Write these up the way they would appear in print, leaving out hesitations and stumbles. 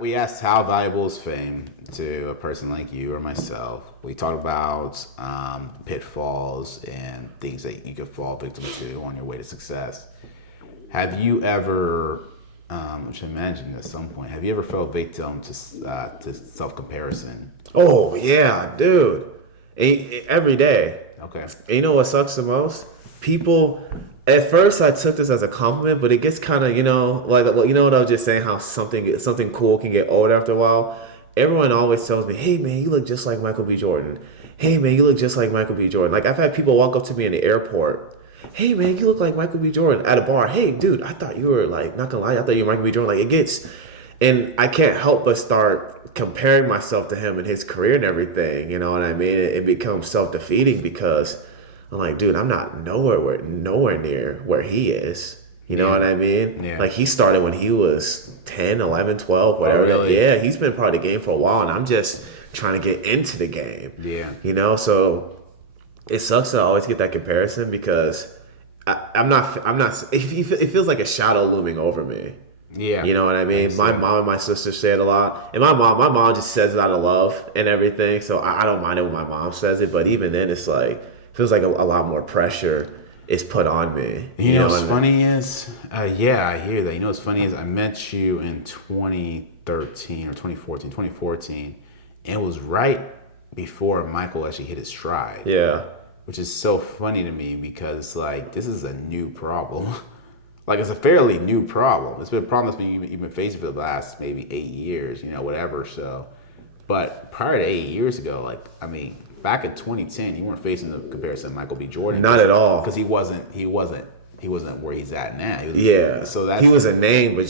we asked how valuable is fame to a person like you or myself. We talked about pitfalls and things that you could fall victim to on your way to success. Have you ever, which I imagine at some point, have you ever fell victim to self-comparison? Oh yeah, dude. Every day. Okay. And you know what sucks the most? People. At first, I took this as a compliment, but it gets kind of, like, well, you know what I was just saying, how something cool can get old after a while. Everyone always tells me, "Hey man, you look just like Michael B. Jordan. Hey man, you look just like Michael B. Jordan." Like I've had people walk up to me in the airport. "Hey man, you look like Michael B. Jordan." At a bar, "Hey dude, I thought you were like, not gonna lie, I thought you were Michael B. Jordan." Like it gets, and I can't help but start comparing myself to him and his career and everything. You know what I mean? It becomes self-defeating because I'm like, dude, I'm not nowhere near where he is. You know what I mean? Yeah. Like he started when he was 10, 11, 12, whatever. Oh, really? Yeah, he's been part of the game for a while, and I'm just trying to get into the game. Yeah. So it sucks to always get that comparison because I'm not. It feels like a shadow looming over me. Yeah. You know what I mean? My mom and my sister say it a lot. And my mom just says it out of love and everything. So I don't mind it when my mom says it. But even then, it's like, feels like a lot more pressure is put on me. You know what's funny is, yeah, I hear that. You know what's funny is I met you in 2013 or 2014, and it was right before Michael actually hit his stride. Yeah. Which is so funny to me because, like, this is a new problem. Like, it's a fairly new problem. It's been a problem that's been you've been facing for the last maybe 8 years, whatever. So, but prior to 8 years ago, like, I mean, back in 2010, you weren't facing the comparison to Michael B. Jordan. Not at all. Because he wasn't where he's at now. He was a name, but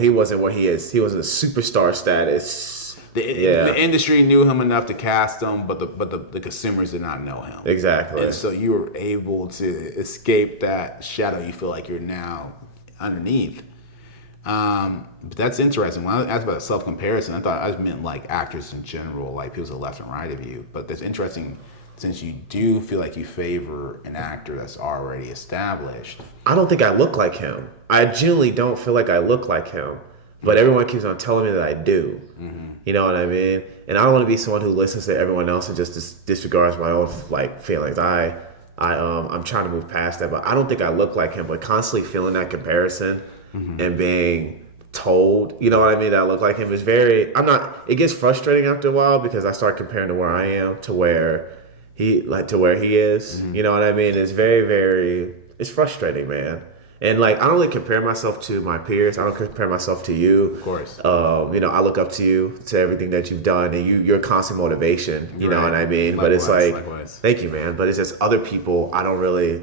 he wasn't where he is. He wasn't a superstar status. The industry knew him enough to cast him, but the consumers did not know him. Exactly. And so you were able to escape that shadow you feel like you're now underneath. But that's interesting. When I asked about self-comparison, I meant like actors in general, like people to the left and right of you. But that's interesting since you do feel like you favor an actor that's already established. I don't think I look like him. I genuinely don't feel like I look like him. But everyone keeps on telling me that I do. Mm-hmm. You know what I mean? And I don't want to be someone who listens to everyone else and just disregards my own feelings. I'm trying to move past that, but I don't think I look like him. But constantly feeling that comparison and being told, you know what I mean, that I look like him is it gets frustrating after a while because I start comparing to where I am to where he is. Mm-hmm. You know what I mean? It's very, very, it's frustrating, man. And like, I don't really compare myself to my peers. I don't compare myself to you. Of course. I look up to you, to everything that you've done, and your constant motivation. You know what I mean? Likewise, but it's like, likewise. Thank you, man. But it's just other people I don't really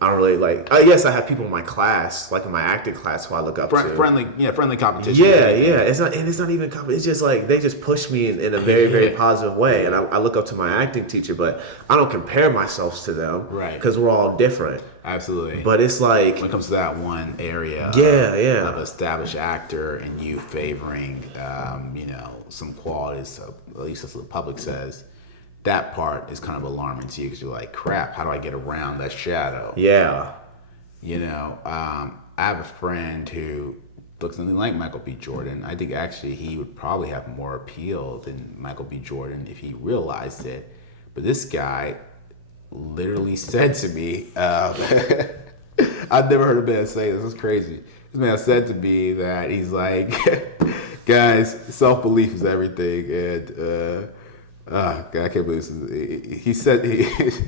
like. Yes, I have people in my class, like in my acting class, who I look up to. Friendly competition. Yeah. It's not even competition. It's just like they just push me in a very, very positive way, and I look up to my acting teacher, but I don't compare myself to them, right? Because we're all different. Absolutely. But it's like when it comes to that one area, of established actor, and you favoring, some qualities, at least that's what the public says. That part is kind of alarming to you because you're like, crap, how do I get around that shadow? Yeah. I have a friend who looks nothing like Michael B. Jordan. I think actually he would probably have more appeal than Michael B. Jordan if he realized it. But this guy literally said to me, I've never heard a man say this. It's crazy. This man said to me that he's like, guys, self-belief is everything. And, God, I can't believe this.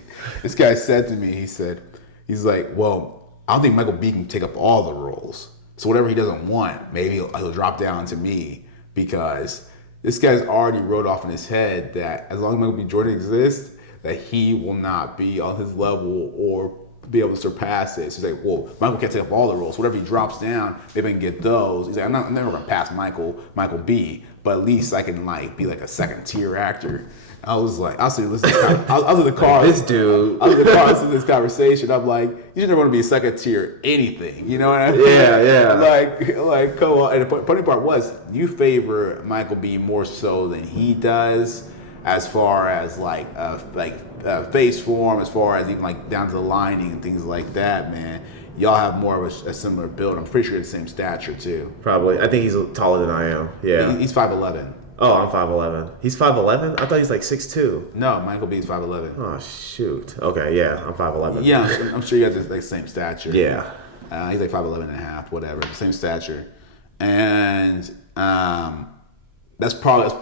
This guy said to me, he's like, well, I don't think Michael B can take up all the roles. So whatever he doesn't want, maybe he'll drop down to me, because this guy's already wrote off in his head that as long as Michael B. Jordan exists, that he will not be on his level or be able to surpass it. So he's like, well, Michael can't take up all the roles. Whatever he drops down, maybe I can get those. He's like, I'm never gonna pass Michael B, but at least I can be like a second tier actor. I was like, I was in the car. This dude. I was in the car listening to this conversation. I'm like, you should never want to be a second tier anything. You know what I mean? Yeah. Like, come on. And the funny part was, you favor Michael B more so than he does, as far as face form, as far as even like down to the lining and things like that, man. y'all have more of a similar build. I'm pretty sure you're the same stature too. Probably. I think he's taller than I am. Yeah. He's 5'11". Oh, I'm 5'11". He's 5'11"? I thought he's like 6'2". No, Michael B is 5'11". Oh, shoot. Okay, yeah, I'm 5'11". Yeah, I'm sure you guys are the same stature. Yeah. He's like 5'11" and a half, whatever, same stature. And that's probably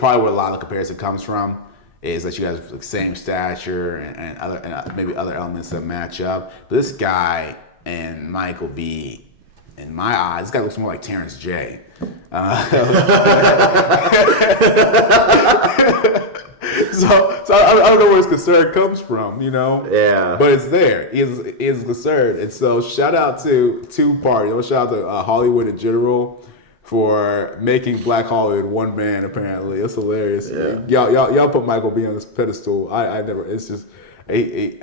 where a lot of the comparison comes from, is that you guys have the same stature and maybe other elements that match up. But this guy and Michael B, in my eyes, this guy looks more like Terrence J. So I don't know where his concern comes from, you know? Yeah. But it's there. He is concerned. And so shout out to Two Party. Shout out to Hollywood in general for making Black Hollywood one man, apparently. It's hilarious. Yeah. Y'all put Michael B on this pedestal. I never, it's just,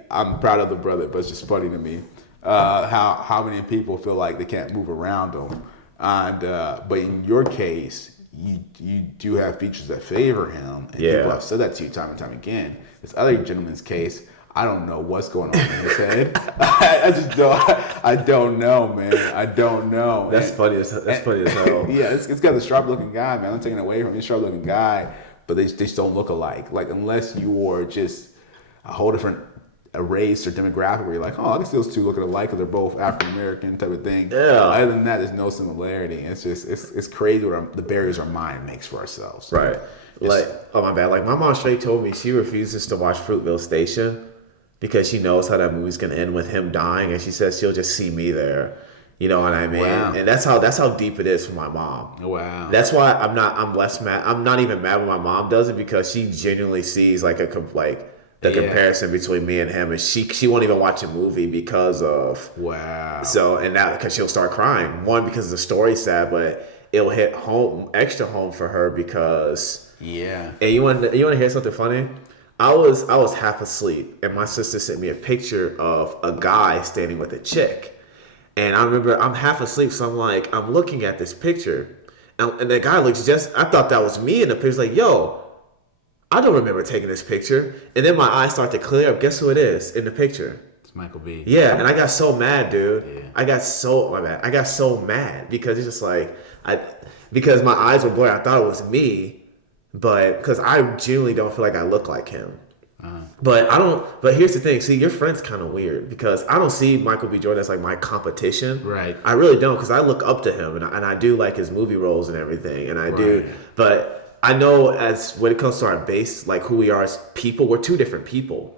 I'm proud of the brother, but it's just funny to me how many people feel like they can't move around him. And but in your case, you do have features that favor him, and people have said that to you time and time again. This other gentleman's case, I don't know what's going on in his head. I just don't. I don't know, man. I don't know. That's funny as hell. Yeah, it's got a sharp looking guy, man. I'm taking it away from him. He's a sharp looking guy, but they just don't look alike. Like, unless you are just a whole different race or demographic where you're like, oh, I can see those two looking alike because they're both African American type of thing. Yeah. Other than that, there's no similarity. It's just it's crazy what the barriers our mind makes for ourselves. Right. Like, oh my bad. Like, my mom straight told me she refuses to watch Fruitvale Station because she knows how that movie's gonna end with him dying, and she says she'll just see me there. You know what I mean? Wow. And that's how deep it is for my mom. Wow. That's why I'm less mad. I'm not even mad when my mom does it, because she genuinely sees the comparison between me and him, and she won't even watch a movie because of So, and now because she'll start crying. One, because the story's sad, but it'll hit extra home for her because And you want to hear something funny? I was half asleep, and my sister sent me a picture of a guy standing with a chick, and I remember I'm half asleep, so I'm looking at this picture, and the guy looks I thought that was me in the picture, like, yo, I don't remember taking this picture. And then my eyes start to clear up. Guess who it is in the picture? It's Michael B. Yeah, and I got so mad, dude. Yeah. I got so mad because it's just like because my eyes were blurry. I thought it was me, but because I genuinely don't feel like I look like him. But here's the thing. See, your friend's kind of weird because I don't see Michael B. Jordan as like my competition. Right. I really don't, because I look up to him, and I do like his movie roles and everything, and I do. But I know as when it comes to our base, like who we are as people, we're two different people.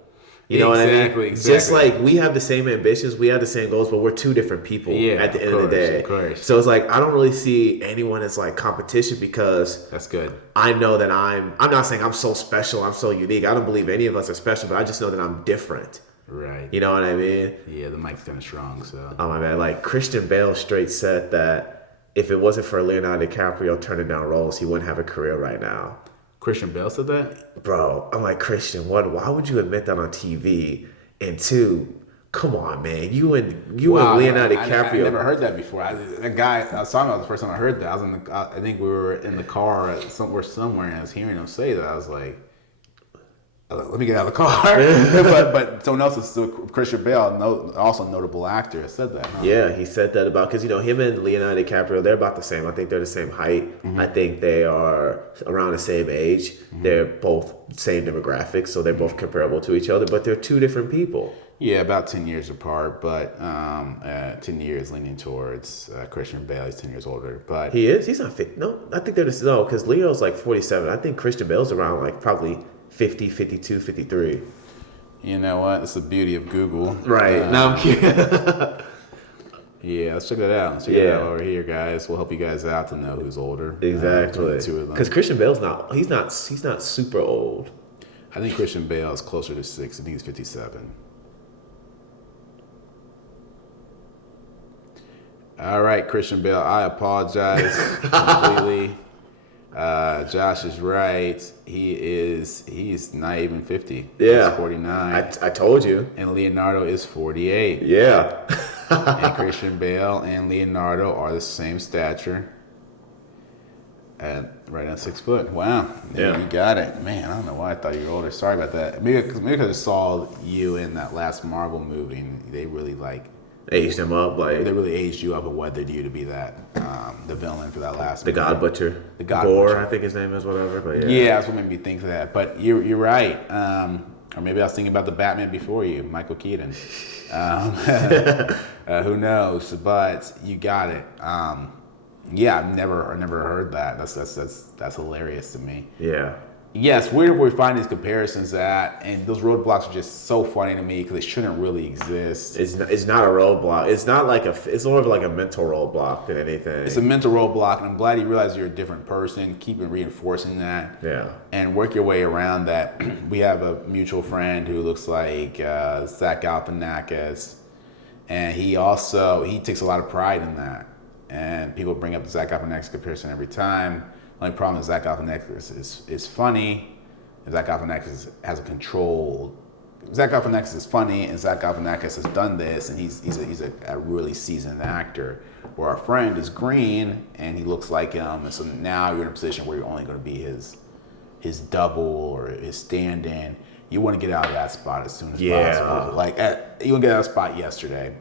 You know what I mean? Exactly. Just like we have the same ambitions, we have the same goals, but we're two different people at the end of the day. Of course. So it's like I don't really see anyone as like competition, because that's good. I know that I'm not saying I'm so special, I'm so unique. I don't believe any of us are special, but I just know that I'm different. Right. You know what I mean? Yeah, the mic's kind of strong, so. Oh my man, like Christian Bale straight said that if it wasn't for Leonardo DiCaprio turning down roles, he wouldn't have a career right now. Christian Bale said that? Bro, I'm like, Christian, why would you admit that on TV? And two, come on, man. You and Leonardo DiCaprio. I never heard that before. That guy, I saw him the first time I heard that. I think we were in the car somewhere, and I was hearing him say that. I was like, let me get out of the car. but someone else, Christian Bale, also a notable actor, said that. Huh? Yeah, he said that about, because him and Leonardo DiCaprio, they're about the same. I think they're the same height. Mm-hmm. I think they are around the same age. Mm-hmm. They're both same demographics, so they're both comparable to each other, but they're two different people. Yeah, about 10 years apart, but 10 years leaning towards Christian Bale. He's 10 years older, but he is. He's not 50. No, I think they're no, because Leo's like 47. I think Christian Bale's around like probably 50, 52, 53. You know what? It's the beauty of Google. Right. No, I'm kidding. Yeah, let's check that out. Check it out over here, guys. We'll help you guys out to know who's older. Exactly. Because Christian Bale's he's not super old. I think Christian Bale is closer to 6. I think he's 57. All right, Christian Bale. I apologize completely. Josh is right. He's not even 50. Yeah. He's 49. I told you. And Leonardo is 48. Yeah. And Christian Bale and Leonardo are the same stature. Right at 6 foot. Wow. Yeah. You got it. Man, I don't know why I thought you were older. Sorry about that. Maybe because I saw you in that last Marvel movie, and they really Aged him up like They really aged you up and weathered you to be that the villain for that last the movie. God Butcher. The God Gore, Butcher. I think his name is, whatever. But yeah. Yeah, that's what made me think of that. But you're right. Or maybe I was thinking about the Batman before you, Michael Keaton. Who knows? But you got it. Yeah, I never heard that. That's hilarious to me. Yeah. Yes, where do we find these comparisons at? And those roadblocks are just so funny to me because they shouldn't really exist. It's not a roadblock. It's not like it's more of like a mental roadblock than anything. It's a mental roadblock, and I'm glad you realize you're a different person. Keep reinforcing that. Yeah. And work your way around that. We have a mutual friend who looks like Zach Galifianakis, and he takes a lot of pride in that. And people bring up the Zach Galifianakis comparison every time. The only problem is Zach Galifianakis is funny. Zach Galifianakis has a control. Zach Galifianakis is funny, and Zach Galifianakis has done this, and he's a really seasoned actor. Where our friend is green, and he looks like him, and so now you're in a position where you're only going to be his double or his stand-in. You want to get out of that spot as soon as possible. You want to get out of that spot yesterday.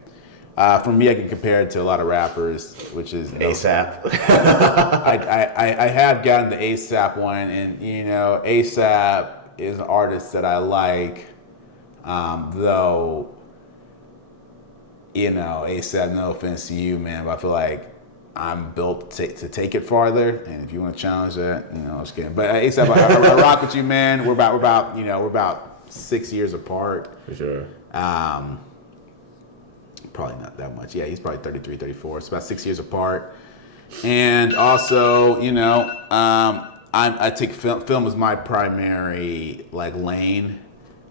For me, I can compare it to a lot of rappers, which is ASAP. I have gotten the ASAP one, and ASAP is an artist that I like, though. ASAP. No offense to you, man, but I feel like I'm built to take it farther. And if you want to challenge that, I'm just kidding. But ASAP, I rock with you, man. We're about 6 years apart. For sure. Probably not that much. Yeah, he's probably 33, 34. It's about 6 years apart. And also, I take film as my primary lane,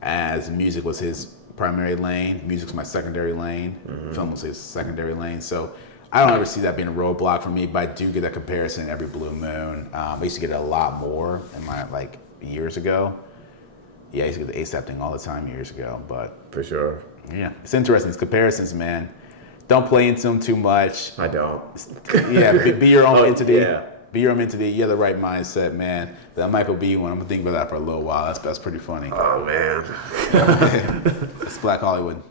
as music was his primary lane. Music's my secondary lane. Mm-hmm. Film was his secondary lane. So I don't ever see that being a roadblock for me, but I do get that comparison every blue moon. I used to get it a lot more in my years ago. Yeah, I used to get the ASAP thing all the time years ago, but for sure. Yeah, it's interesting. It's comparisons, man. Don't play into them too much. I don't. Yeah, be your own entity. Yeah. Be your own entity. You have the right mindset, man. That Michael B one, I'm gonna think about that for a little while. That's pretty funny. Oh man. It's Black Hollywood.